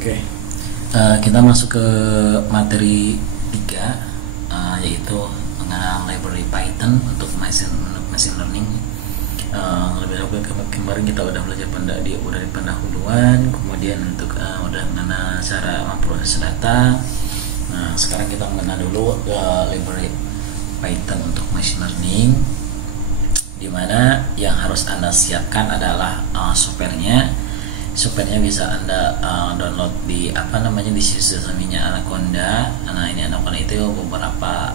Oke, kita masuk ke materi 3, yaitu mengenal library Python untuk machine learning. Lebih kemarin kita udah belajar di pendahuluan, kemudian untuk udah mengenal cara memproses data. Nah, sekarang kita mengenal dulu library Python untuk machine learning, dimana yang harus Anda siapkan adalah softwarenya. Softwarenya bisa Anda download di di situs resminya Anaconda. Nah, ini Anaconda itu beberapa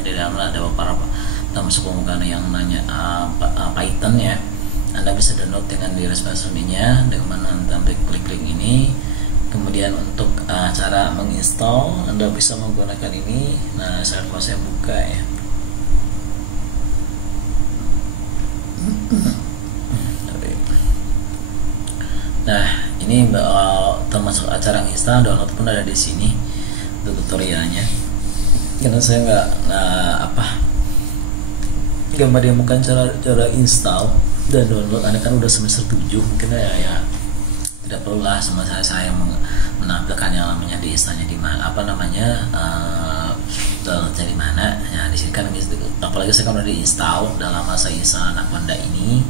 di dalamnya ada beberapa termasuk pembukaan yang nanya Python ya. Anda bisa download dengan di resminya dengan Anda klik ini. Kemudian untuk cara menginstal Anda bisa menggunakan ini. Nah, saya buka ya. Nah, ini termasuk acara install, download pun ada di sini untuk tutorialnya. Karena saya nggak menemukan cara install dan download. Anda kan udah semester 7, mungkin ya tidak perlulah sama saya menampilkan yang namanya di installnya di mana, downloadnya di mana. Nah, di sini kan apalagi saya kan udah diinstal dalam masa install Anaconda ini.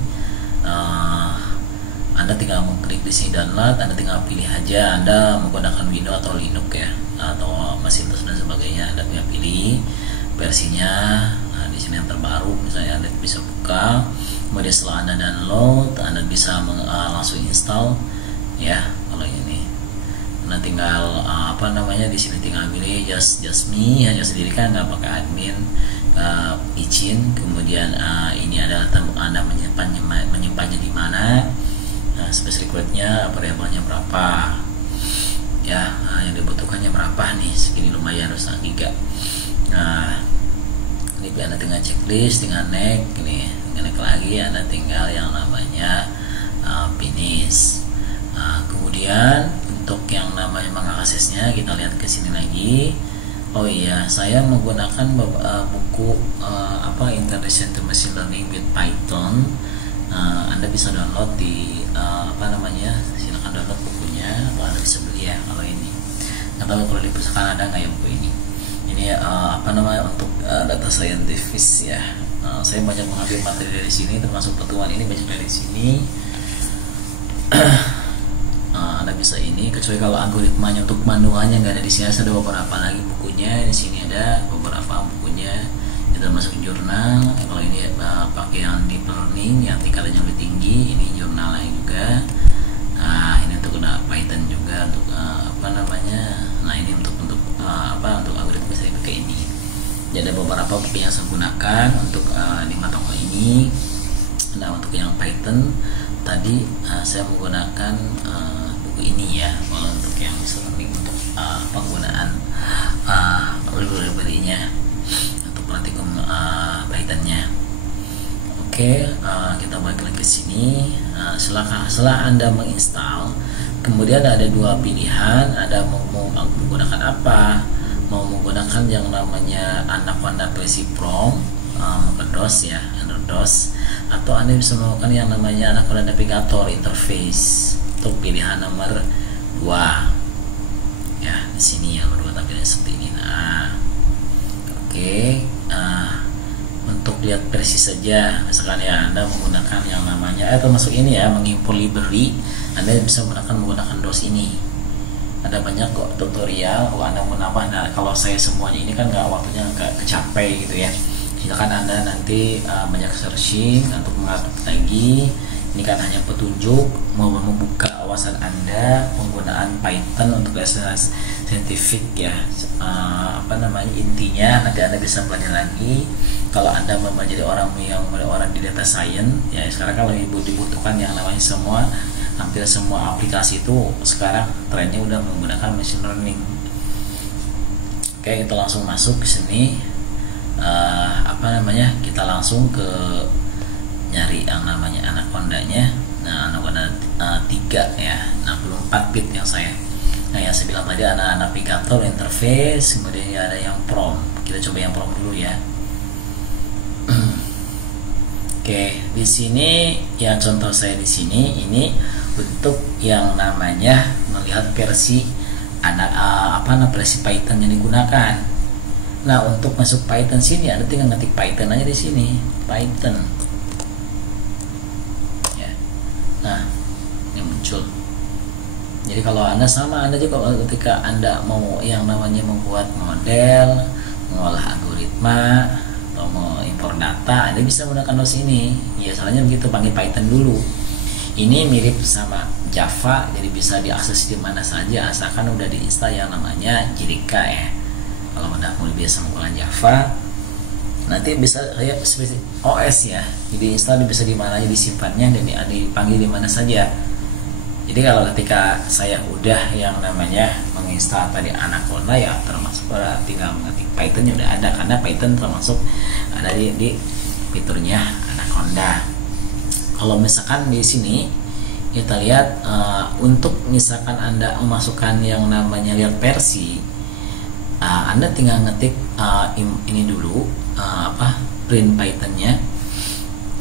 Anda tinggal mengklik di sini download, Anda tinggal pilih aja Anda menggunakan Windows atau Linux ya, atau Macintosh dan sebagainya. Anda tinggal pilih versinya. Nah, di sini yang terbaru misalnya Anda bisa buka. Kemudian setelah Anda download, Anda bisa langsung install ya. Kalau ini Anda tinggal di sini tinggal pilih just me, hanya sendiri kan, nggak pakai admin, izin. Kemudian ini adalah Anda menyimpannya di mana. Nah, space requirednya variabelnya berapa ya, yang dibutuhkannya berapa nih, segini lumayan, 2,5 giga. Nah, ini Anda tinggal checklist, tinggal next, ini tinggal next lagi, Anda tinggal yang namanya finish. Kemudian untuk yang namanya mengaksesnya kita lihat ke sini lagi. Oh iya, saya menggunakan buku Introduction to Machine Learning with Python. Anda bisa download di silakan download bukunya, atau Anda bisa beli ya kalau ini. Nggak tahu kalau di pusakaan ada nggak ya buku ini. Ini untuk data scientist ya. Saya banyak mengambil materi dari sini, termasuk pertemuan ini banyak dari sini. Anda bisa ini, kecuali kalau algoritmanya untuk manualnya nggak ada di sini. Ada beberapa lagi bukunya di sini, ada beberapa bukunya. Termasuk jurnal. Kalau ini pakai yang deep learning yang tingkatannya lebih tinggi, ini jurnalnya juga. Nah, ini untuk Python juga untuk Nah, ini untuk algoritma saya pakai ini. Jadi ada beberapa buku yang saya gunakan untuk di mata kuliah ini. Nah, untuk yang Python tadi saya menggunakan buku ini ya. Kalau untuk yang bisa learning untuk penggunaan library-nya, praktikum Python-nya. Oke, kita balik lagi ke sini. Setelah Anda menginstal, kemudian ada dua pilihan. Anda mau menggunakan apa? Mau menggunakan yang namanya Anaconda versi Prom, DOS ya, DOS, atau Anda bisa menggunakan yang namanya Anaconda Navigator Interface. Untuk pilihan nomor 2 ya, di sini yang kedua tampilannya seperti ini. Nah, oke. Untuk lihat versi saja, misalkan ya Anda menggunakan yang namanya termasuk ini ya, mengimport library, Anda bisa menggunakan DOS ini. Ada banyak kok tutorial Anda menambah. Nah, kalau saya semuanya ini kan waktunya nggak kecapai gitu ya. Silakan Anda nanti banyak searching untuk mengatur lagi. Ini kan hanya petunjuk mau membuka wawasan Anda penggunaan Python untuk scientific ya. Intinya nanti Anda bisa belajar lagi. Kalau Anda mau menjadi orang di data science ya, sekarang kalau dibutuhkan yang namanya hampir semua aplikasi itu sekarang trennya udah menggunakan machine learning. Oke, kita langsung masuk ke sini. Kita langsung ke nyari yang namanya Anaconda-nya. Nah, Anaconda 3 ya, 64 bit yang saya. Nah, yang saya bilang tadi ada navigator interface, kemudian ada yang Prom. Kita coba yang Prom dulu ya. Oke, di sini ya contoh saya di sini ini untuk yang namanya lihat versi versi Python yang digunakan. Nah, untuk masuk Python sini Anda tinggal ngetik Python aja di sini, Python. Ya. Nah, ini muncul. Jadi kalau Anda juga ketika Anda mau yang namanya membuat model, mengolah algoritma, atau mau impor data, Anda bisa menggunakan sini. Ya, salahnya begitu, panggil Python dulu. Ini mirip sama Java, jadi bisa diakses di mana saja asalkan udah diinstal yang namanya JDK ya. Kalau Anda mulai biasa menggunakan Java, nanti bisa kayak OS ya. Jadi install bisa di mana aja disimpannya dan dipanggil di mana saja. Jadi kalau ketika saya udah yang namanya menginstal tadi Anaconda ya, termasuk tinggal mengetik Python ya udah ada, karena Python termasuk ada di fiturnya Anaconda. Kalau misalkan di sini kita lihat untuk misalkan Anda memasukkan yang namanya lihat versi, Anda tinggal ngetik ini dulu print Pythonnya.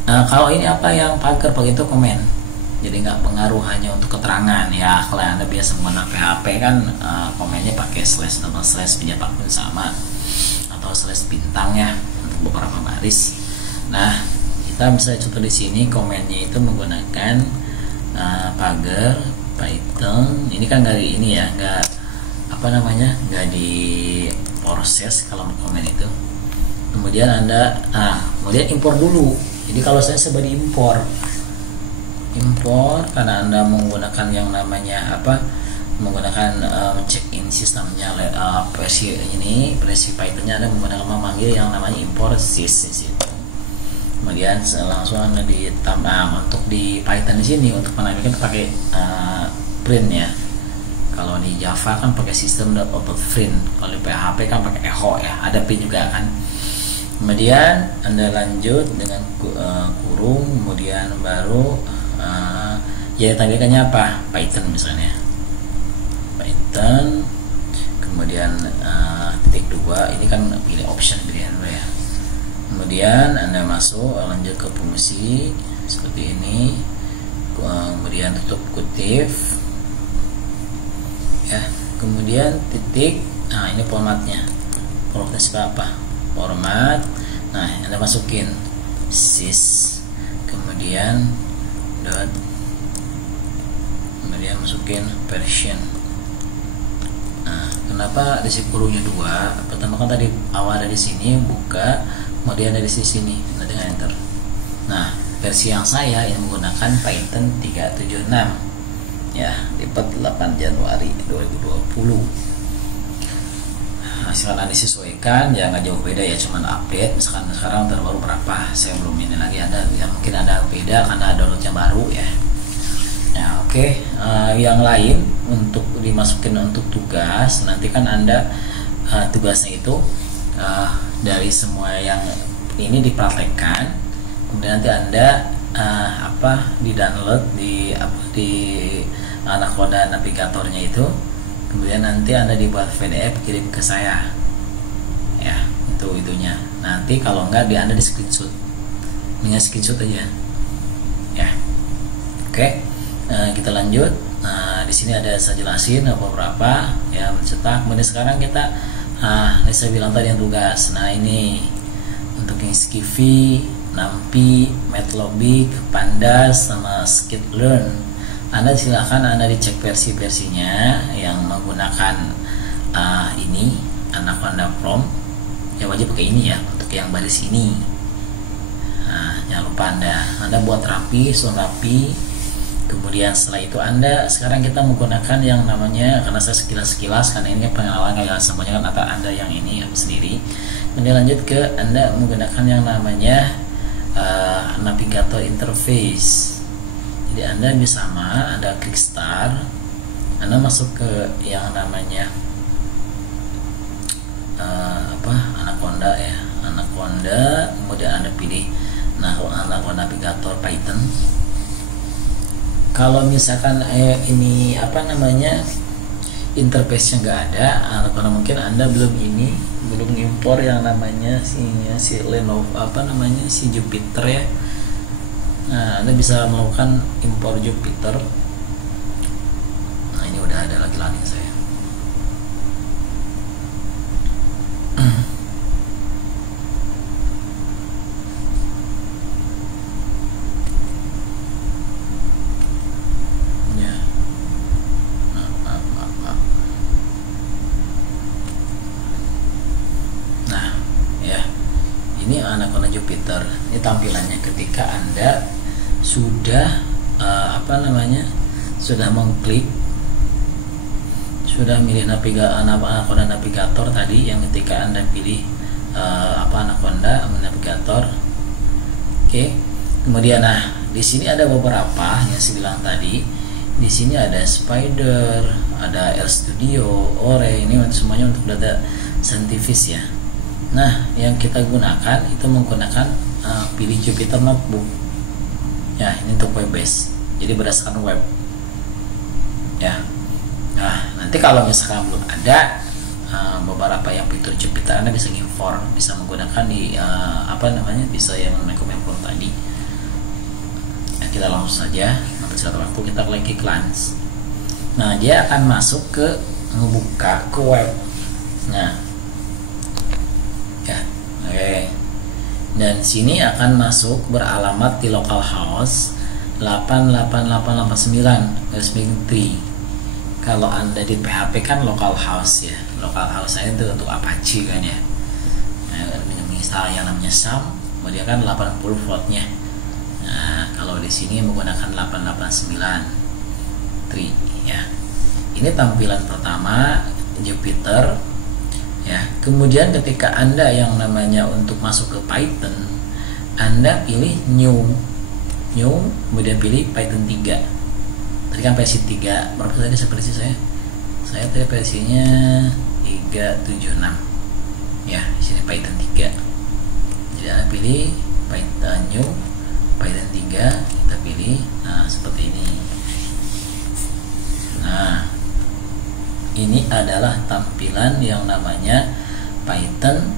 Kalau ini yang pagar itu komen. Jadi nggak pengaruh, hanya untuk keterangan ya. Kalau Anda biasa menggunakan PHP kan komennya pakai slash double slash, penjabat pun sama, atau slash bintang ya untuk beberapa baris. Nah, kita bisa contoh di sini komennya itu menggunakan pagar Python. Ini kan nggak di ini ya, nggak di proses kalau komen itu. Kemudian Anda kemudian impor dulu. Jadi kalau saya sebagai impor karena Anda menggunakan yang namanya menggunakan check in sistemnya versi Pythonnya, Anda menggunakan memanggil yang namanya import sys di situ. Kemudian langsung Anda ditambah untuk di Python di sini untuk menampilkan pakai print ya. Kalau di Java kan pakai sistem .print, kalau di PHP kan pakai echo ya, ada print juga kan. Kemudian Anda lanjut dengan kurung, kemudian baru ya tampilkannya Python misalnya, Python, kemudian titik 2, ini kan pilih option pilihan ya. Kemudian Anda masuk lanjut ke fungsi seperti ini, kemudian tutup kutip ya, kemudian titik. Nah, ini formatnya format. Nah, Anda masukin sys, kemudian kemudian masukin version. Nah, kenapa di kurungnya 2? Pertama kan tadi awal dari sini buka, kemudian dari sini nanti enter. Nah, versi yang saya yang menggunakan Python 376 ya, di 8 Januari 2020. Silahkan disesuaikan, ya nggak jauh beda ya, cuman update. Misalkan sekarang terbaru berapa, saya belum ini lagi, ada ya mungkin ada beda karena downloadnya baru ya. Ya oke. Yang lain untuk dimasukin untuk tugas, nanti kan Anda tugasnya itu dari semua yang ini dipraktekkan, kemudian nanti Anda di download di Anaconda navigatornya itu. Kemudian nanti Anda dibuat PDF, kirim ke saya ya, itu itunya. Nanti kalau enggak Anda di screenshot, dengan screenshot aja ya. Oke. Kita lanjut. Di sini ada saya jelasin beberapa ya mencetak. Kemudian sekarang kita saya bilang tadi yang tugas. Nah, ini untuk yang Skiffy, NumPy, Matlogic, Pandas sama Skitlearn. Anda silahkan Anda dicek versi-versinya yang menggunakan ini Anaconda Prompt ya, wajib pakai ini ya untuk yang baris ini. Nah, jangan lupa Anda buat rapi, rapi. Kemudian setelah itu sekarang kita menggunakan yang namanya, karena saya sekilas karena ini pengenalan kayak semuanya kan Anda yang ini sendiri. Kemudian lanjut ke Anda menggunakan yang namanya navigator interface. Jadi Anda bisa Anda klik start, Anda masuk ke yang namanya Anaconda ya, Anaconda, kemudian Anda pilih Anaconda navigator Python. Kalau misalkan ini interface-nya nggak ada, karena mungkin Anda belum impor yang namanya si Lenovo si Jupyter ya. Nah, Anda bisa melakukan impor Jupyter. Nah, ini udah ada iklannya saya. Ya. Maaf. Nah, ya. Ini Anaconda Jupiter. Ini tampilannya ketika Anda sudah sudah mengklik, sudah milih Anaconda Navigator tadi, yang ketika Anda pilih Anaconda Navigator. Oke. Kemudian di sini ada beberapa yang saya bilang tadi. Di sini ada Spider, ada RStudio, Ore, ini semuanya untuk data saintifis ya. Nah, yang kita gunakan itu menggunakan pilih Jupyter Notebook. Ya, ini untuk web base. Jadi berdasarkan web. Ya. Nah, nanti kalau misalkan belum ada beberapa yang fitur Jupyter, Anda bisa import, bisa menggunakan di bisa yang namanya form tadi. Ya, kita langsung saja. Nanti suatu waktu kita klik iklan. Nah, dia akan masuk ke membuka ke web. Nah, ya, oke. Dan sini akan masuk beralamat di localhost 88889/3. Kalau Anda di PHP kan localhost ya. Localhost saya itu untuk Apache kan ya. Nah, misal yang namanya SAM, kemudian kan 80 voltnya. Nah, kalau di sini menggunakan 889.3 ya. Ini tampilan pertama Jupyter ya. Kemudian ketika Anda yang namanya untuk masuk ke Python, Anda pilih new, kemudian pilih Python 3. Tadi kan versi 3, berapa tadi versi saya? Saya tadi versinya 376. Ya, di sini Python 3. Jadi Anda pilih Python new, Python 3, kita pilih. Nah, seperti ini. Nah, ini adalah tampilan yang namanya Python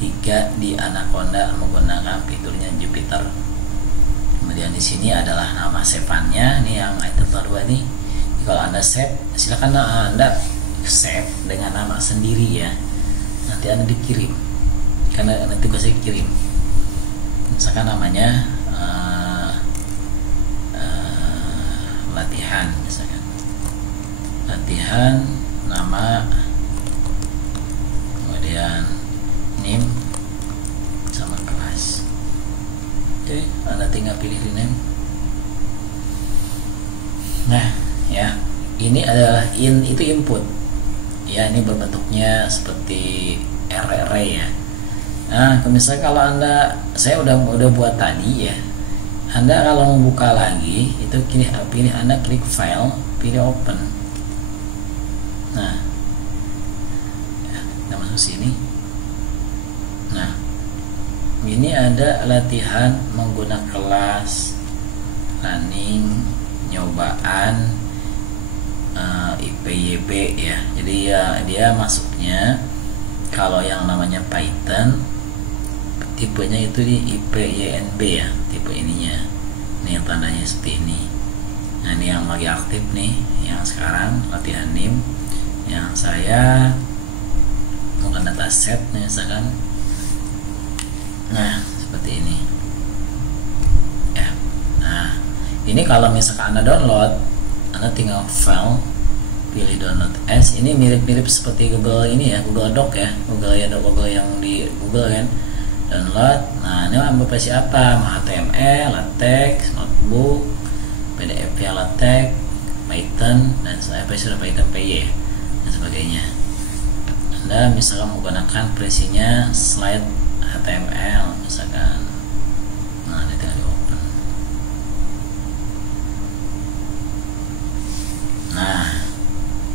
3 di Anaconda menggunakan fiturnya Jupyter. Kemudian di sini adalah nama save-nya, ini yang item kedua nih. Kalau Anda save, silakan Anda save dengan nama sendiri ya. Nanti Anda dikirim, karena nanti saya kirim. Misalkan namanya latihan, misalkan latihan, nama, kemudian name sama kelas. Oke, Anda tinggal pilih rename. Nah, ya, ini adalah itu input. Ya, ini berbentuknya seperti array ya. Nah, misalnya kalau saya udah buat tadi ya. Anda kalau mau buka lagi, itu pilih Anda klik file, pilih open. Nah, ya, kita masuk sini. Nah, ini ada latihan menggunakan kelas, running, nyobaan, IPYB ya. Jadi ya dia masuknya kalau yang namanya Python tipenya itu di IPYNB ya, tipe ininya. Ini yang tandanya seperti ini. Nah, ini yang lagi aktif nih, yang sekarang latihan NIM. Yang saya bukan dataset misalkan. Nah, seperti ini. Ya. Nah, ini kalau misalkan Anda download, Anda tinggal file, pilih download as. Ini mirip-mirip seperti Google ini ya, Google Doc ya, Google yang di Google kan. Download. Nah, ini ambil versi apa? HTML, LaTeX, notebook, PDF yang LaTeX, Python, dan saya sudah Python PY dan sebagainya. Anda misalkan menggunakan versinya slide HTML misalkan. Nah, ini tinggal di open. Nah,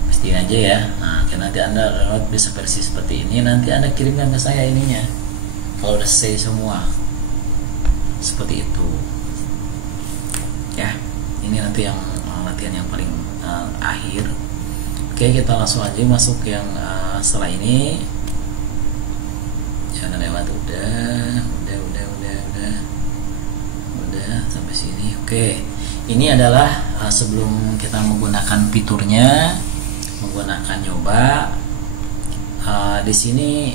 pastiin aja ya. Nah, nanti Anda download bisa versi seperti ini. Nanti Anda kirimkan ke saya ininya. Kalau udah selesai semua seperti itu ya. Ini nanti yang latihan yang paling akhir. Oke, kita langsung aja masuk yang setelah ini. Jangan lewat, udah sampai sini. Oke, ini adalah sebelum kita menggunakan fiturnya. menggunakan nyoba. Di sini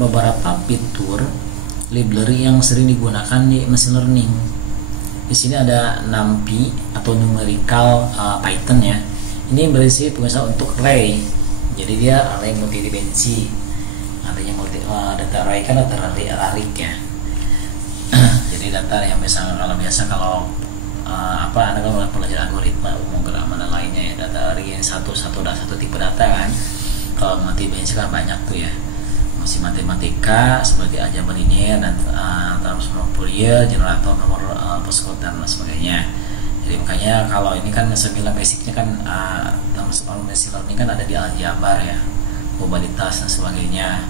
beberapa fitur library yang sering digunakan di machine learning. Di sini ada NumPy atau numerical Python ya. Ini berisi pengusaha untuk array. Jadi dia array multidimensi. Artinya data array kan data rarik ya. Jadi data yang misalnya kalau Anda kalau belajar algoritma pemrograman dan lainnya ya, data array yang satu tipe data kan. Kalau multidimensi kan banyak tuh ya. Masih matematika sebagai aljabar linear dan transform Fourier, generator nomor postcode dan sebagainya. Jadi makanya kalau ini kan 9 basicnya kan transform machine learning kan ada di aljabar ya, probabilitas dan sebagainya.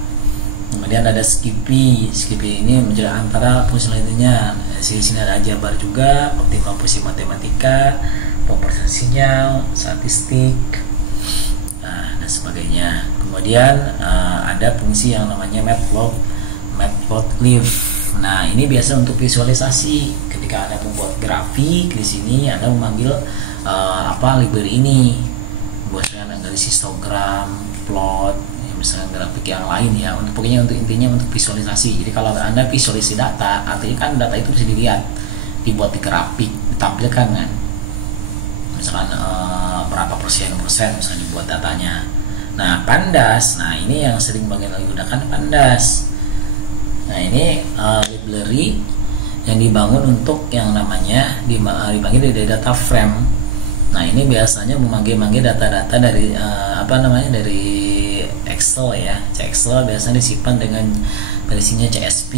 Kemudian ada Skippy ini menjadi antara fungsi lainnya. Di sini ada aljabar juga, optimal fungsi matematika, proporsi sinyal, statistik, dan sebagainya. Kemudian ada fungsi yang namanya matplotlib. Nah, ini biasa untuk visualisasi. Ketika Anda membuat grafik di sini, Anda memanggil library ini. Misalnya garis histogram, plot, misalnya grafik yang lain ya. Pokoknya intinya untuk visualisasi. Jadi kalau Anda visualisasi data, artinya kan data itu bisa dilihat, dibuat di grafik, ditampilkan kan. Misalkan berapa persen misalnya dibuat datanya. Nah, Pandas, ini yang sering digunakan Pandas. Nah, ini library yang dibangun untuk yang namanya dipanggil dari data frame. Nah, ini biasanya memanggil data-data dari dari Excel ya. Excel biasanya disimpan dengan versinya CSV.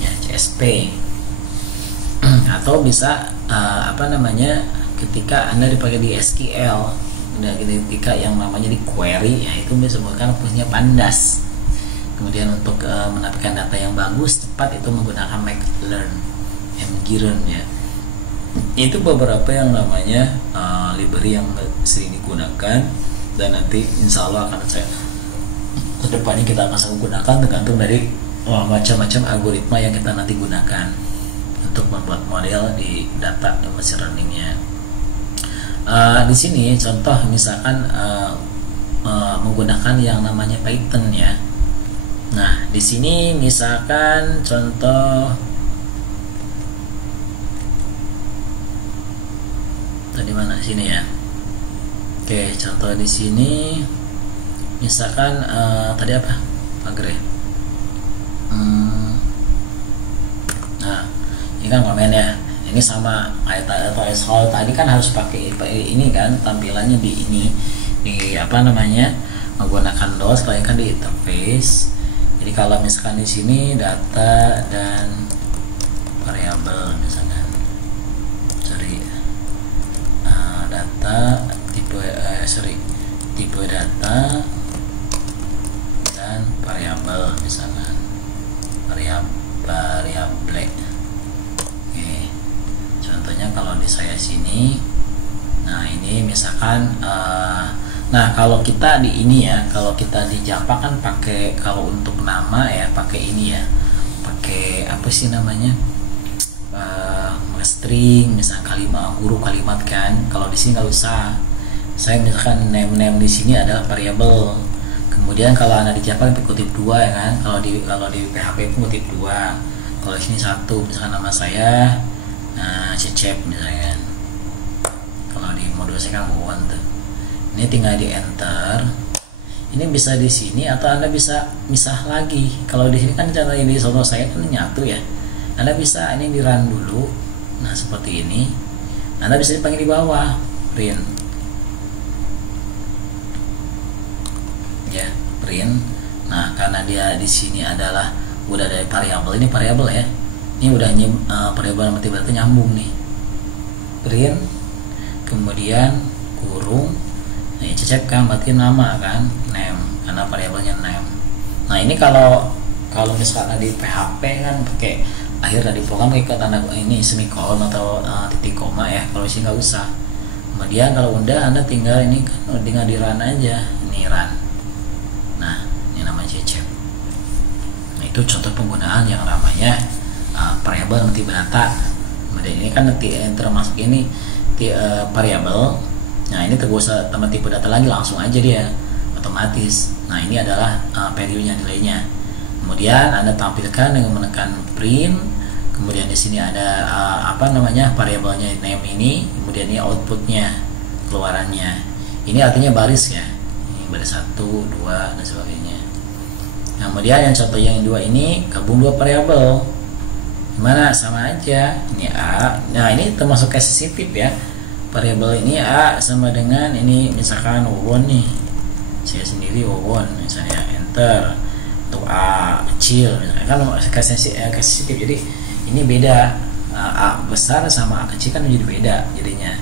Ya, CSV. Atau bisa ketika Anda dipakai di SQL, ketika yang namanya di query ya, itu disebutkan fungsinya Pandas. Kemudian untuk mendapatkan data yang bagus cepat itu menggunakan mgiren ya. Itu beberapa yang namanya library yang sering digunakan, dan nanti insya Allah akan saya kedepannya kita akan menggunakan tergantung dari macam-macam algoritma yang kita nanti gunakan untuk membuat model di data machine learningnya. Di sini contoh misalkan menggunakan yang namanya Python ya. Nah, di sini misalkan contoh tadi mana sini ya. Oke, contoh di sini misalkan tadi apa? Pagar ya. Nah, ini kan komen ya. Ini sama kayak soal tadi kan harus pakai ini kan, tampilannya di ini di menggunakan DOS, kalau kan di interface. Jadi kalau misalkan di sini data dan variabel misalkan, data tipe data dan variabel misalkan variable. Contohnya kalau di saya sini, nah ini misalkan kalau kita di ini ya, kalau kita di Java kan pakai, kalau untuk nama ya pakai ini ya, pakai apa sih namanya, string, misalnya kalimat guru kalimat kan. Kalau di sini nggak usah. Saya misalkan name di sini adalah variable. Kemudian kalau Anda di Java kutip 2 ya kan. Kalau di PHP pun kutip 2. Kalau di sini 1, misalkan nama saya Cecep misalnya. Kalau di modul saya kan Wawan tuh. Ini tinggal di enter. Ini bisa di sini atau Anda bisa misah lagi. Kalau di sini kan cara ini soal saya kan nyatu ya. Anda bisa ini di run dulu. Nah, seperti ini. Anda bisa dipanggil di bawah, print. Ya, print. Nah, karena dia di sini adalah udah dari variabel, ini variabel ya. Ini udah variabel sama tiba-tiba nyambung nih. Print, kemudian kurung. Nah, Cecep kan berarti nama kan, name, karena variabelnya name. Nah, ini kalau misalnya di PHP kan pakai akhir dari program pakai tanda ini semikolon atau titik koma ya. Kalau sih nggak usah. Kemudian kalau udah Anda tinggal ini kan tinggal di run aja, ini run. Nah, ini namanya Cecep. Nah, itu contoh penggunaan yang namanya variabel nanti data. Kemudian ini kan termasuk ini variabel. Nah ini gak usah tambah tipe data lagi, langsung aja dia otomatis. Nah ini adalah value-nya, nilainya. Kemudian Anda tampilkan dengan menekan print. Kemudian di sini ada variabelnya name ini. Kemudian ini outputnya, keluarannya. Ini artinya baris ya. Ini baris 1, 2 dan sebagainya. Kemudian yang contoh yang dua ini gabung dua variabel. Gimana? Sama aja. Ini A. Nah ini termasuk case sensitif ya. Variabel ini A sama dengan ini misalkan Wawon nih. Saya sendiri Wawon misalnya, enter. Untuk A kecil misalnya, kan case sensitif. Jadi ini beda. A besar sama A kecil kan menjadi beda jadinya.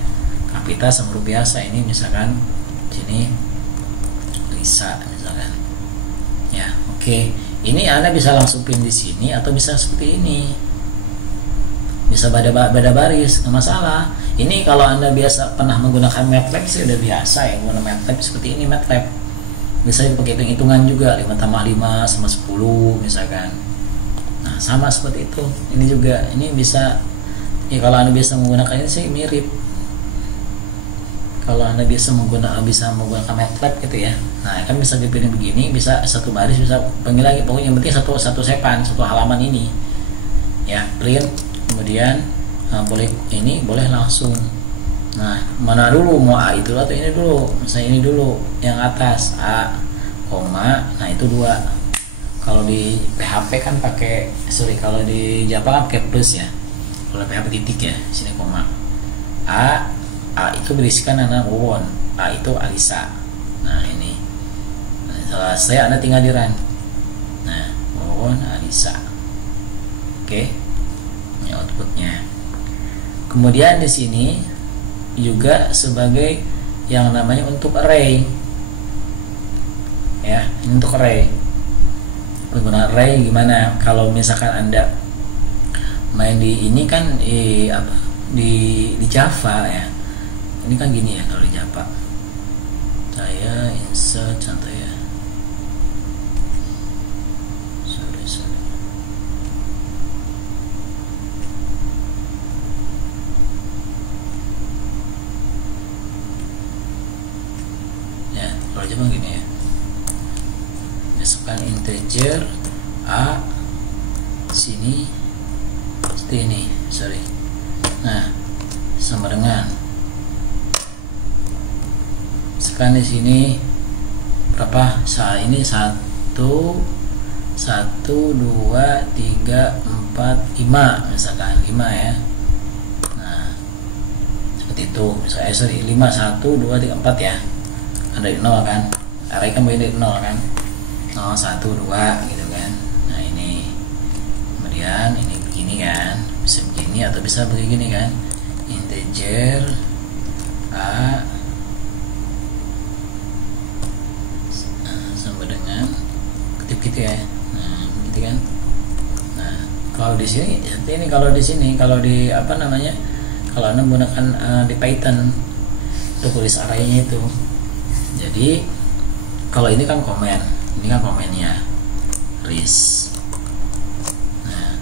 Kapital sama huruf biasa. Ini misalkan sini Lisa misalkan. Ya, oke. Ini Anda bisa langsung print di sini atau bisa seperti ini. Bisa beda baris, nggak masalah. Ini kalau Anda biasa pernah menggunakan MATLAB sih udah biasa ya, menggunakan MATLAB seperti ini. MATLAB bisa pakai hitung-hitungan juga, 5 tambah 5 sama 10 misalkan. Nah sama seperti itu. Ini juga, ini bisa ya, kalau Anda biasa menggunakan ini sih mirip. Kalau Anda bisa menggunakan MATLAB gitu ya. Nah kan bisa dipilih begini, bisa satu baris, bisa panggil lagi. Pokoknya yang penting satu sepan, satu halaman ini ya, print. Kemudian boleh ini, boleh langsung. Nah mana dulu, mau A itu atau ini dulu? Misalnya ini dulu yang atas A, koma. Nah itu 2. Kalau di PHP kan pakai, kalau di Java kan pakai plus ya. Kalau PHP titik ya, sini koma. A itu berisikan anak Wawon, A itu Alisa. Nah ini, nah, selesai Anda tinggal di run. Nah Wawon Alisa. Oke. Ini outputnya. Kemudian di sini juga sebagai yang namanya untuk array. Ya, ini untuk array. Penggunaan array gimana? Kalau misalkan Anda main di ini kan di Java ya. Ini kan gini ya kalau di Java. Saya insert contoh ya. Sorry. Ya, kalau Java gini ya. Masukkan integer A sini seperti ini. Nah, sama dengan sekarang di sini berapa? Ini 1 2 3 4 5 misalkan 5 ya. Nah seperti itu misalnya 5 1 2 3 4 ya, ada di 0 kan, array kan boleh dari 0 kan, 0 1 2 gitu kan. Nah ini kemudian ini begini kan, bisa begini atau bisa begini kan, integer A sama dengan ketik gitu ya. Nah gitu kan. Nah kalau di sini seperti ini, kalau di sini, kalau di kalau Anda menggunakan di Python untuk tulis arraynya itu. Jadi kalau ini kan komen, ini kan komennya list. Nah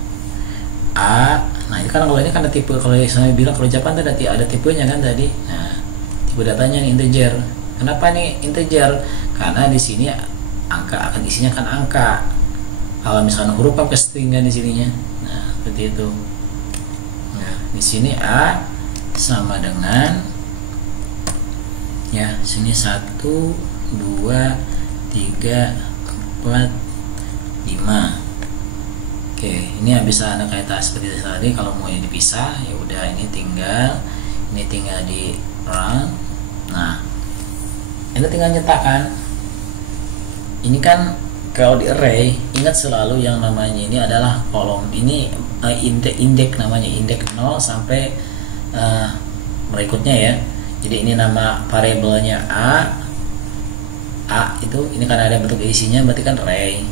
nah ini kan, kalau ini kan ada tipe, kalau saya bilang kalau Java ada tipenya kan tadi. Nah tipe datanya nih integer. Kenapa nih integer? Karena di sini angka akan isinya kan angka. Kalau misalnya huruf apa string kan di sininya. Nah seperti itu. Nah di sini A sama dengan ya, sini 1 2 3 4 5. Oke, ini bisa Anda kaitan seperti tadi. Kalau mau ini dipisah ya udah, ini tinggal di run. Nah Anda tinggal nyetakkan. Ini kan kalau di array, ingat selalu yang namanya ini adalah kolom. Ini indeks namanya, indeks 0 sampai berikutnya ya. Jadi ini nama variabelnya A itu, ini kan ada bentuk isinya, berarti kan array.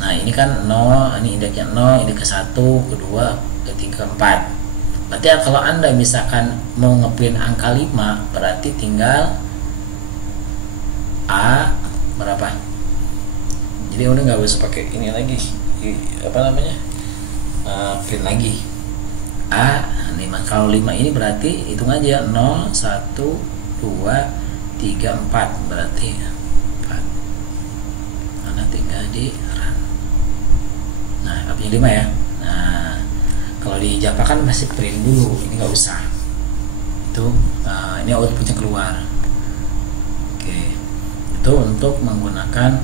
Nah ini kan 0, ini indeksnya 0, indeks ke 1, kedua, ketiga, keempat. Berarti kalau Anda misalkan mau ngeprint angka 5, berarti tinggal A berapa? Jadi udah nggak usah pakai ini lagi, print lagi A 5. Kalau 5 ini berarti hitung aja 0 1 2, 3, 4 berarti 4. Anda tinggal di run. Nah, punya 5 ya. Nah, kalau di Java kan masih print dulu, ini nggak usah. Itu ini outputnya keluar. Oke, itu untuk menggunakan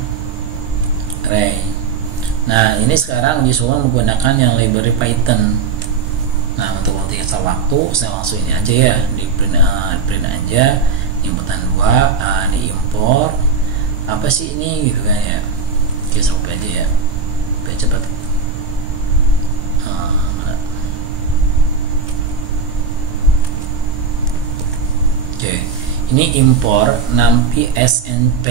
array. Nah, ini sekarang disuruh menggunakan yang library Python. Nah, untuk menghemat waktu, saya langsung ini aja ya, di print aja, inputan 2, diimpor. Apa sih ini gitu kan ya? Oke, sampai aja ya, biar cepat. Oke, ini impor numpy snp.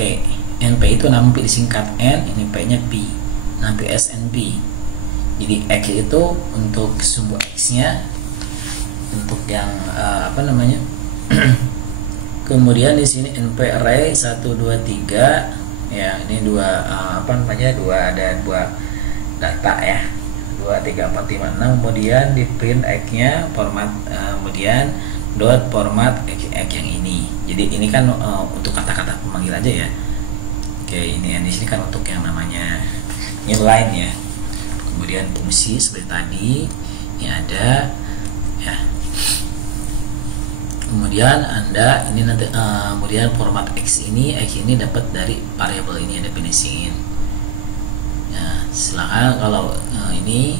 NP itu numpy disingkat N, ini P-nya P. Numpy snp. Jadi X itu untuk sumbu X-nya, untuk yang apa namanya? Kemudian di sini NP array 1 2 3 ya, ini dua apa namanya? Ada dua data ya. 2 3 4 5 6, kemudian di print X-nya format kemudian dot format X yang ini. Jadi ini kan untuk kata-kata pemanggil aja ya. Oke, ini di sini kan untuk yang namanya inline ya. Kemudian fungsi seperti tadi ini ada ya. Kemudian Anda ini nanti kemudian format X ini dapat dari variabel ini, definisiin. Nah, silakan kalau ini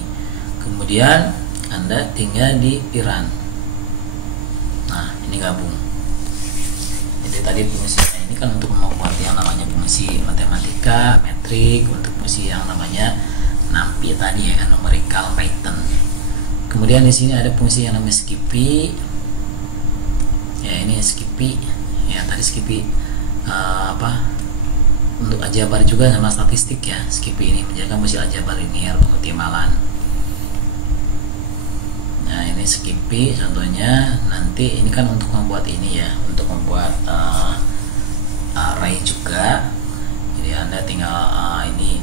kemudian Anda tinggal di run. Nah, ini gabung. Jadi tadi fungsinya ini kan untuk membuat yang namanya fungsi matematika, metrik, untuk fungsi yang namanya numpy tadi ya kan, numerical Python. Kemudian di sini ada fungsi yang namanya skippy. Ya, ini skippy. Ya, tadi skippy apa? Untuk aljabar juga sama statistik ya. Skippy ini menjaga fungsi aljabar linear pengoptimalan. Nah, ini skippy contohnya. Nanti ini kan untuk membuat ini ya, untuk membuat array juga. Jadi Anda tinggal ini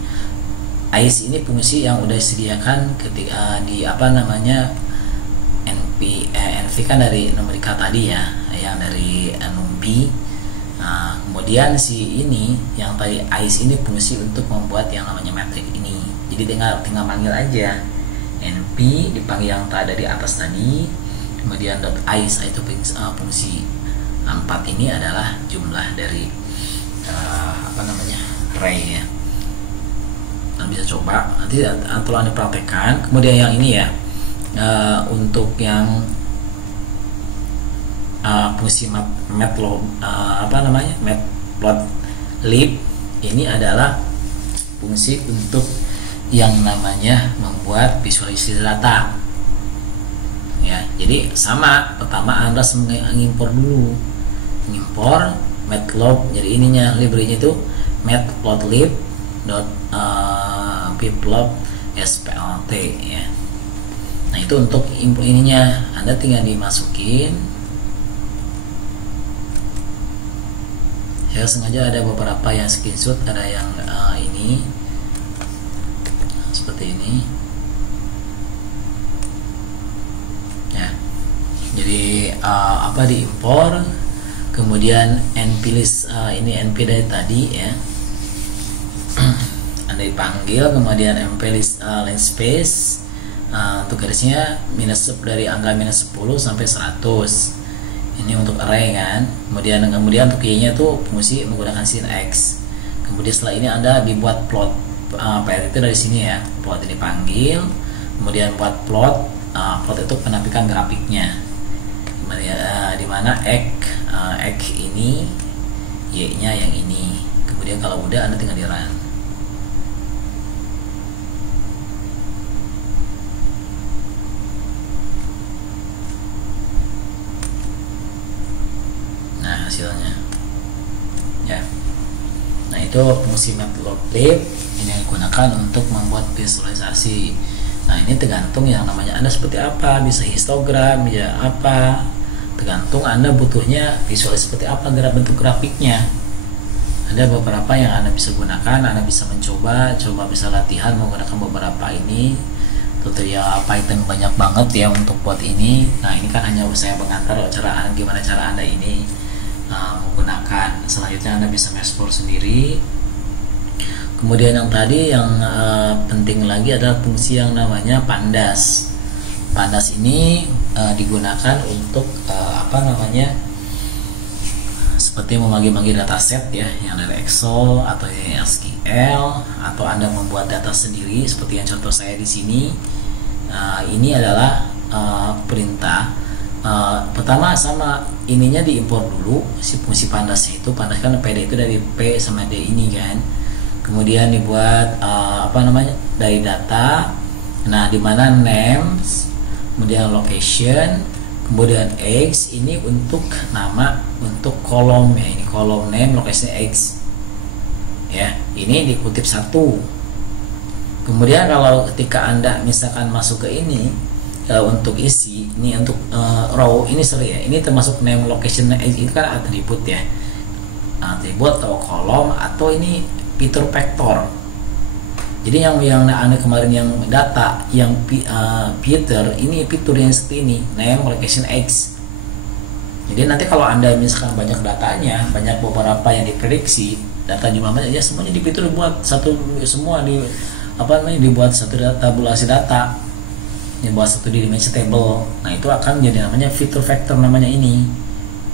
ICE ini fungsi yang udah disediakan ketika di apa namanya NP kan dari numerical tadi ya, yang dari numpy. Nah, kemudian si ini yang tadi ICE ini fungsi untuk membuat yang namanya metrik ini. Jadi tinggal panggil aja NP, dipanggil yang tadi dari atas tadi, kemudian .ICE itu fungsi 4 ini adalah jumlah dari apa namanya array ya. Nah, bisa coba nanti atau Anda praktekkan. Kemudian yang ini ya, untuk yang fungsi matplotlib ini adalah fungsi untuk yang namanya membuat visualisasi data ya. Jadi sama, pertama Anda mengimpor dulu, mengimpor matplotlib. Jadi ininya library-nya itu matplotlib .pyplot splt ya. Nah, itu untuk info ininya, Anda tinggal dimasukin. Saya sengaja ada beberapa yang screenshot, ada yang ini seperti ini ya. Jadi apa diimpor, kemudian nplist ini np dari tadi ya, Anda dipanggil, kemudian nplist line space untuk garisnya minus dari angka minus 10 sampai 100. Ini untuk array kan. Kemudian untuk y-nya tuh fungsi menggunakan sin x. Kemudian setelah ini Anda dibuat plot itu dari sini ya. Plot ini panggil, kemudian buat plot. Plot itu penampilkan grafiknya. Di mana x ini, y-nya yang ini. Kemudian kalau udah Anda tinggal di run. Hasilnya ya. Nah, itu fungsi matplotlib ini yang digunakan untuk membuat visualisasi. Nah, ini tergantung yang namanya Anda seperti apa, bisa histogram ya apa, tergantung Anda butuhnya visualisasi seperti apa bentuk grafiknya. Ada beberapa yang Anda bisa gunakan, Anda bisa coba bisa latihan menggunakan beberapa ini. Tutorial Python banyak banget ya untuk buat ini. Nah, ini kan hanya saya mengantar gimana cara Anda ini menggunakan. Selanjutnya Anda bisa mengeksplor sendiri. Kemudian yang tadi yang penting lagi adalah fungsi yang namanya pandas. Pandas ini digunakan untuk seperti membagi-bagi dataset ya, yang dari Excel atau yang SQL, atau Anda membuat data sendiri seperti yang contoh saya di sini. Ini adalah perintah. Pertama sama ininya diimpor dulu si fungsi pandasnya itu. Pandas kan PD itu dari P sama D ini kan. Kemudian dibuat dari data. Nah, di mana names, kemudian location, kemudian X ini untuk nama, untuk kolom ya, ini kolom name, location X ya, ini dikutip satu. Kemudian kalau ketika Anda misalkan masuk ke ini untuk isi ini, untuk row ini ini termasuk name, location X itu kan atribut ya, atribut atau kolom, atau ini fitur vektor. Jadi yang Anda kemarin yang data yang fitur ini, fitur yang seperti ini, name, location X. Jadi nanti kalau Anda misalkan banyak datanya, banyak beberapa yang diprediksi, data jumlah banyak, ya semuanya di fitur dibuat satu, semua dibuat satu tabulasi data, dibuat satu dimensi table. Nah, itu akan jadi namanya fitur vektor namanya ini.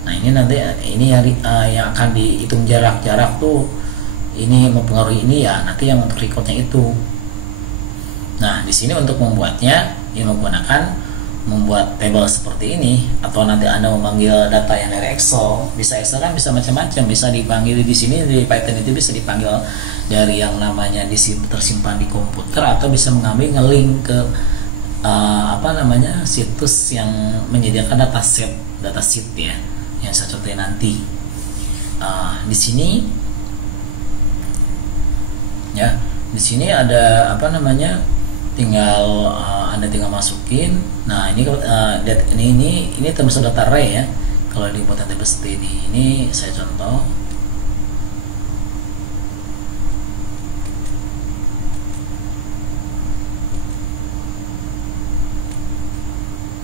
Nah, ini nanti ini yang akan dihitung jarak tuh. Ini mempengaruhi ini ya, nanti yang untuk recordnya itu. Nah, di sini untuk membuatnya ini membuat table seperti ini, atau nanti Anda memanggil data yang dari Excel. Bisa Excel kan bisa macam-macam, bisa dipanggil di sini, di Python itu bisa dipanggil dari yang namanya tersimpan di komputer, atau bisa mengambil ngelink ke situs yang menyediakan dataset ya, yang saya contohin nanti. Di sini ya, di sini ada tinggal Anda tinggal masukin. Nah, ini termasuk data array ya. Kalau dibuat table seperti ini saya contoh.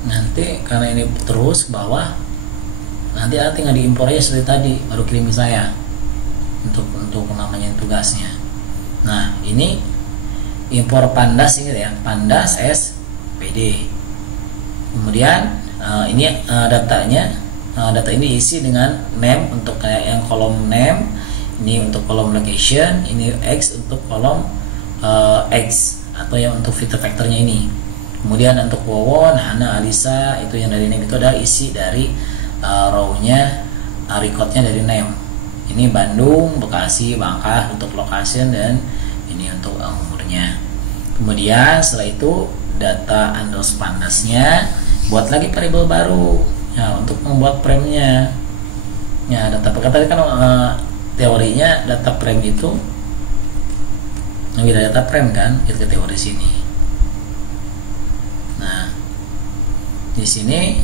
Nanti karena ini terus ke bawah, nanti Anda tinggal diimpor aja seperti tadi, baru kirim ke saya untuk namanya tugasnya. Nah, ini impor pandas ini ya, pandas SPD. Kemudian ini datanya, data ini diisi dengan name untuk kayak yang kolom name, ini untuk kolom location, ini X untuk kolom X atau yang untuk fitur vektornya ini. Kemudian untuk Wawon, Hana, Alisa, itu yang dari name itu adalah isi dari row-nya, recordnya dari name. Ini Bandung, Bekasi, Bangka untuk location, dan ini untuk umurnya. Kemudian setelah itu data Andos pandasnya, buat lagi variabel baru ya untuk membuat frame-nya. Ya, data tadi kan teorinya data frame itu ngambil data frame kan, itu ke teori sini. Nah, di sini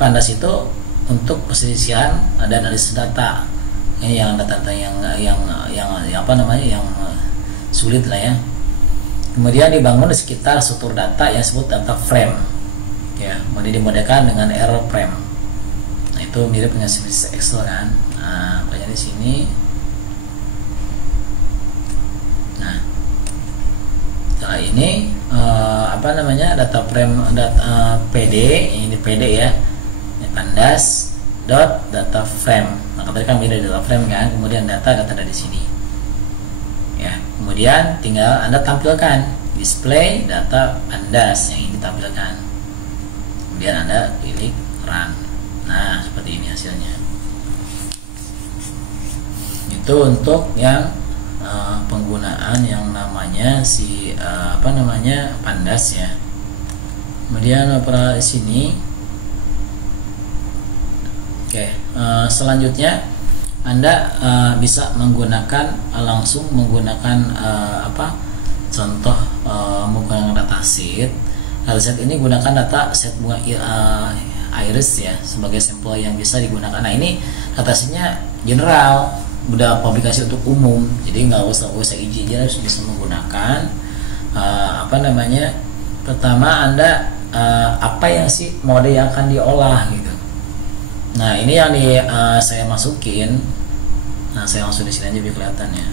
pandas itu untuk perselisihan dan analisis data. Ini yang data yang sulit lah ya. Kemudian dibangun di sekitar struktur data yang disebut data frame ya, kemudian dimodelkan dengan error frame. Nah, itu mirip dengan seperti Excel kan. Nah, banyak di sini. Nah, setelah ini data frame, data PD, ini PD ya, ini pandas data frame. Nah, tadi kan beda data frame kan, kemudian data dari sini ya. Kemudian tinggal Anda tampilkan display data pandas yang ini ditampilkan, kemudian Anda pilih run. Nah, seperti ini hasilnya. Itu untuk yang penggunaan yang namanya pandas ya. Kemudian di sini selanjutnya Anda bisa langsung menggunakan contoh menggunakan dataset. Dataset ini gunakan data set bunga iris ya sebagai sampel yang bisa digunakan. Nah, ini datasetnya general, udah publikasi untuk umum, jadi nggak usah izin, aja harus bisa menggunakan pertama Anda apa yang sih mode yang akan diolah gitu. Nah ini yang saya masukin. Nah saya langsung di sini aja biar kelihatan ya.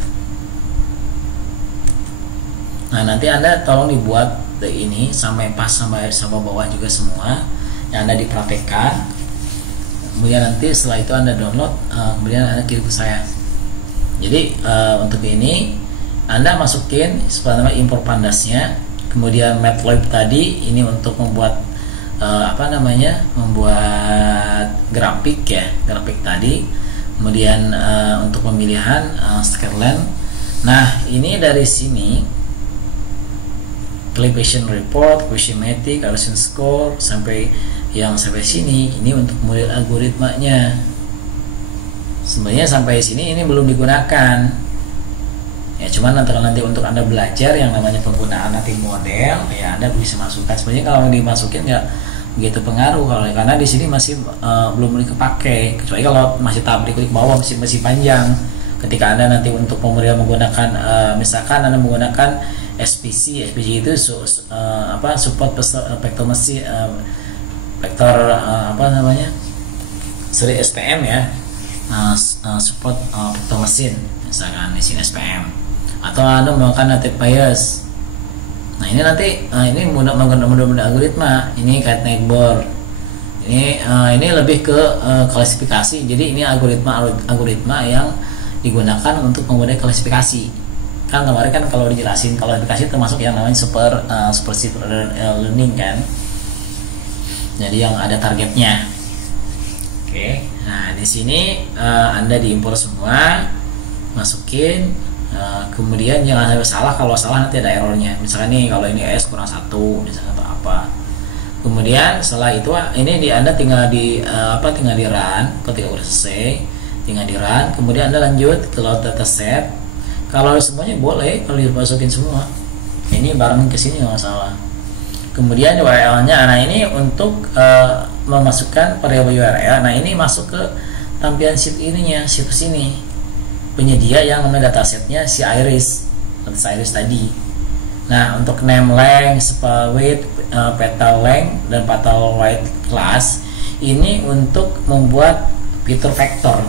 Nah nanti Anda tolong dibuat ini sampai pas sampai bawah juga semua yang Anda dipraktekkan. Kemudian nanti setelah itu Anda download, kemudian Anda kirim ke saya. Jadi untuk ini Anda masukin seperti nama import pandasnya, kemudian Matplotlib tadi ini untuk membuat membuat grafik ya, grafik tadi. Kemudian untuk pemilihan scalar. Nah ini dari sini calibration report, questionmatic, correlation score sampai sini ini untuk model algoritmanya. Sebenarnya sampai sini ini belum digunakan. Ya cuman nanti untuk Anda belajar yang namanya penggunaan nanti model ya Anda bisa masukkan. Sebenarnya kalau dimasukin nggak begitu pengaruh karena di sini masih belum kepake, kecuali kalau masih tahap di bawah masih panjang. Ketika Anda nanti untuk pemodel menggunakan misalkan Anda menggunakan SPC itu support vektor mesin vektor SPM ya, support vektor mesin misalkan di sini SPM, atau Anda menggunakan native bias. Nah ini nanti ini menggunakan algoritma ini kayak neighbor. Ini lebih ke klasifikasi. Jadi ini algoritma yang digunakan untuk membuat klasifikasi. Kan kemarin kan kalau dijelasin klasifikasi termasuk yang namanya supervised learning kan. Jadi yang ada targetnya. Oke. Nah di sini Anda diimpor semua, masukin. Kemudian jangan sampai salah, kalau salah nanti ada errornya. Misalkan nih kalau ini S kurang 1 misalkan atau apa. Kemudian setelah itu ini Anda tinggal di run. Ketika udah selesai tinggal di run. Kemudian Anda lanjut ke load dataset. Kalau semuanya boleh kalau dimasukin semua. Ini bareng ke sini nggak masalah. Kemudian URL-nya, nah ini untuk memasukkan variabel URL. Nah ini masuk ke tampilan situs ini. Penyedia yang namanya datasetnya si Iris tadi. Nah untuk name length, spell width, petal length dan petal width class ini untuk membuat fitur vektor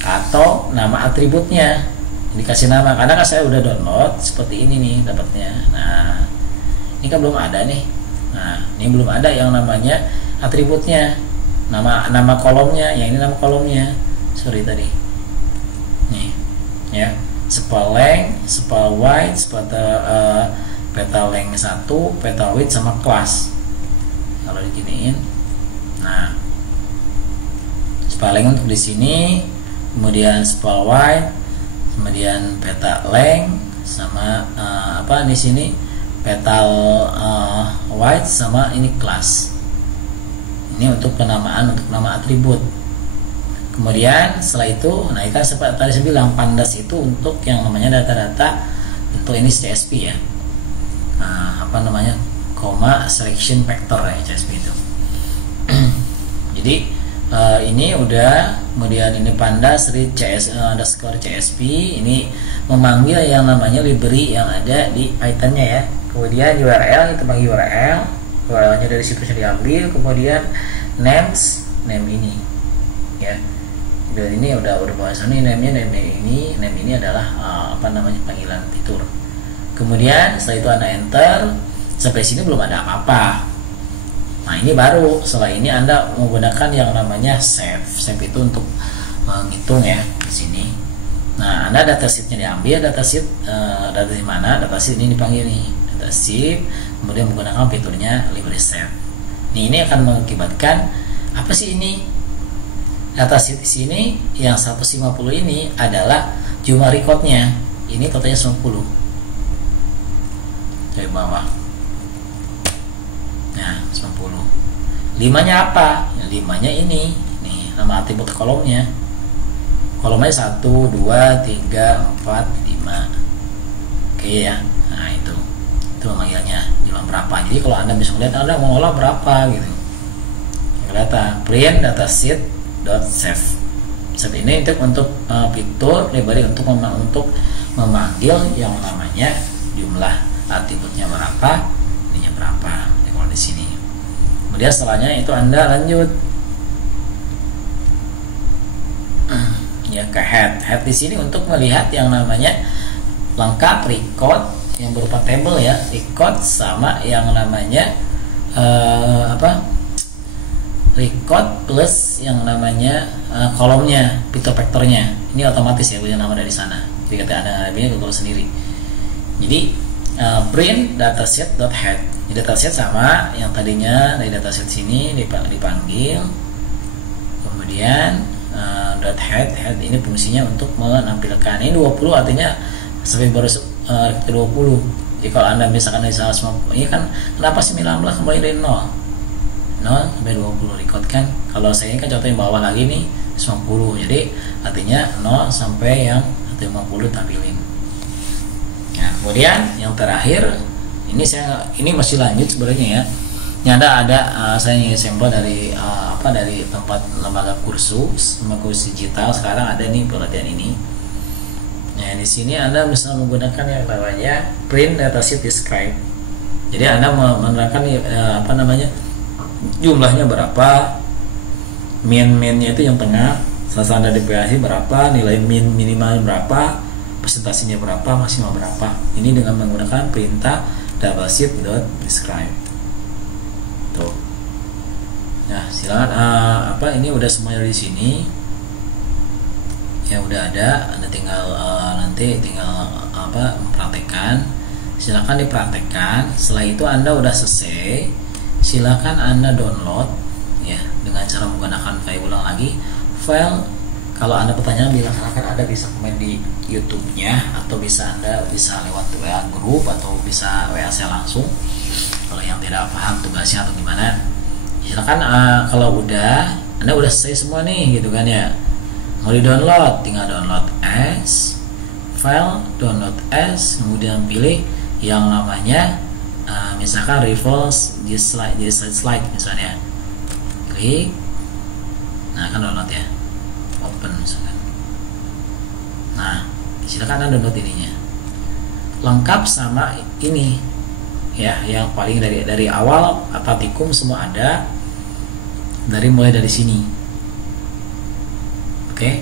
atau nama atributnya dikasih nama. Karena kan saya udah download seperti ini nih dapatnya. Nah ini kan belum ada nih. Nah ini belum ada yang namanya atributnya, nama kolomnya. Yang ini nama kolomnya. Sorry tadi. Nih ya, spell length, spell width, petal length 1, petal width sama class. Kalau diginiin, nah spell length untuk di sini, kemudian spell width, kemudian petal length sama di sini petal width sama ini class. Ini untuk penamaan untuk nama atribut. Kemudian setelah itu, nah itu seperti tadi saya bilang pandas itu untuk yang namanya data-data untuk ini CSP ya, selection vector ya CSP itu. Jadi ini udah, kemudian ini pandas read underscore CSP ini memanggil yang namanya library yang ada di Python-nya ya. Kemudian URL itu panggil URL-nya dari situsnya diambil, kemudian name ini ya. Dan ini udah bahasa nih name ini adalah panggilan fitur. Kemudian setelah itu Anda enter, sampai sini belum ada apa-apa. Nah ini baru setelah ini Anda menggunakan yang namanya save itu untuk menghitung ya di sini. Nah Anda datasheetnya diambil, dataset dari mana? Dataset ini dipanggil nih dataset, kemudian menggunakan fiturnya library save. Ini akan mengakibatkan apa sih ini? Dataset di sini yang 150 ini adalah jumlah recordnya. Ini totalnya 90. Dari bawah. Nah, 90. 5-nya apa? Ya, 5-nya ini. Nih, nama atribut kolomnya. Kolomnya 1, 2, 3, 4, 5. Oke ya. Nah, itu memanggilnya jumlah berapa. Jadi kalau Anda bisa melihat Anda mau olah berapa gitu. Data print dataset .save. Save ini untuk fitur library untuk memanggil yang namanya jumlah atributnya berapa, ininya berapa. Kalau di sini. Kemudian setelahnya itu Anda lanjut ya ke head. Head di sini untuk melihat yang namanya lengkap record yang berupa table ya, record sama yang namanya record plus yang namanya kolomnya, pivot vektornya. Ini otomatis ya punya nama dari sana. Jadi ketika Anda ngambilnya Google sendiri. Jadi print dataset.head. Di dataset sama yang tadinya dari dataset sini dipanggil. Kemudian .head ini fungsinya untuk menampilkan. Ini 20 artinya sampai baru ke 20. Jadi kalau Anda misalkan dari 150, ini kan kenapa 19 kembali dari 0 sampai 20 record kan. Kalau saya ini kan contoh yang bawah lagi nih 50, jadi artinya 0 sampai yang 50 tampilin. Nah kemudian yang terakhir ini masih lanjut sebenarnya ya. Ini ada saya ingin sampel dari dari tempat lembaga kursus digital. Sekarang ada nih pelatihan ini. Nah di sini Anda bisa menggunakan yang namanya print dataset describe. Jadi Anda menerangkan jumlahnya berapa, min-minnya itu yang tengah, standar deviasi berapa, nilai minimal berapa, presentasinya berapa, maksimal berapa. Ini dengan menggunakan perintah dataset.describe. Tuh. Nah, silakan ini udah semuanya di sini. Ya udah ada, Anda tinggal mempraktekkan. Silakan dipraktekkan. Setelah itu Anda udah selesai, silakan Anda download ya dengan cara menggunakan file. Ulang lagi file. Kalau Anda pertanyaan silakan Anda bisa komen di YouTube-nya, atau Anda bisa lewat WA grup, atau bisa WA saya langsung kalau yang tidak paham tugasnya atau gimana. Silakan kalau Anda udah selesai semua nih gitu kan ya, mau di download tinggal download as file, download as, kemudian pilih yang namanya misalkan reverse di slide misalnya, klik, nah kan download ya, open misalkan. Nah silakan Anda download ininya lengkap sama ini ya, yang paling dari awal apatikum semua ada, mulai dari sini. Oke.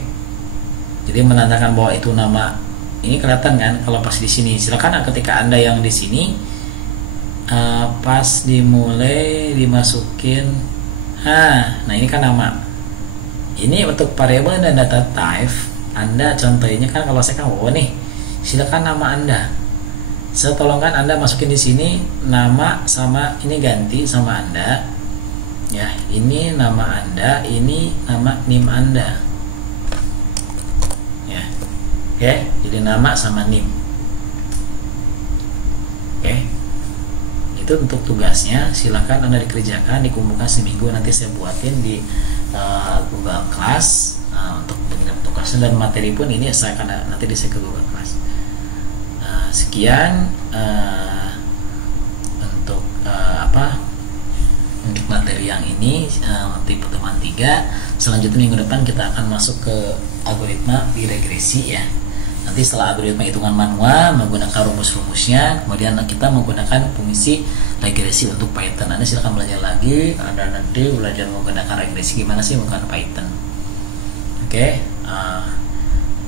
Jadi menandakan bahwa itu nama, ini kelihatan kan kalau pas di sini. Silakan ketika Anda yang di sini pas dimulai dimasukin, nah ini kan nama. Ini untuk variabel dan data type Anda contohnya kan, kalau saya kan nih, silakan nama Anda. Saya tolongkan Anda masukin di sini nama sama ini ganti sama Anda. Ya, ini nama Anda, ini nama NIM Anda. Ya. Oke, jadi nama sama NIM. Oke. Itu untuk tugasnya, silakan Anda dikerjakan, dikumpulkan seminggu, nanti saya buatin di Google Class untuk mengirim tugasnya, dan materi pun ini saya akan nanti di-share ke Google Class. Sekian untuk untuk materi yang ini, di pertemuan 3. Selanjutnya minggu depan kita akan masuk ke algoritma di regresi ya. Nanti setelah algoritma hitungan manual menggunakan rumus-rumusnya, kemudian kita menggunakan fungsi regresi untuk Python. Anda silakan belajar lagi, Anda nanti belajar menggunakan regresi gimana sih menggunakan Python. Oke.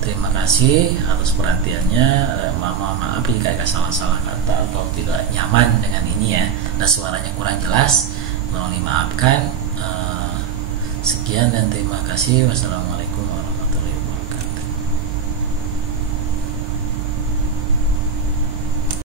Terima kasih atas perhatiannya. Maaf jika ada salah-salah kata atau tidak nyaman dengan ini ya, dan suaranya kurang jelas, mohon dimaafkan. Sekian dan terima kasih. Wassalamualaikum warahmatullahi wabarakatuh.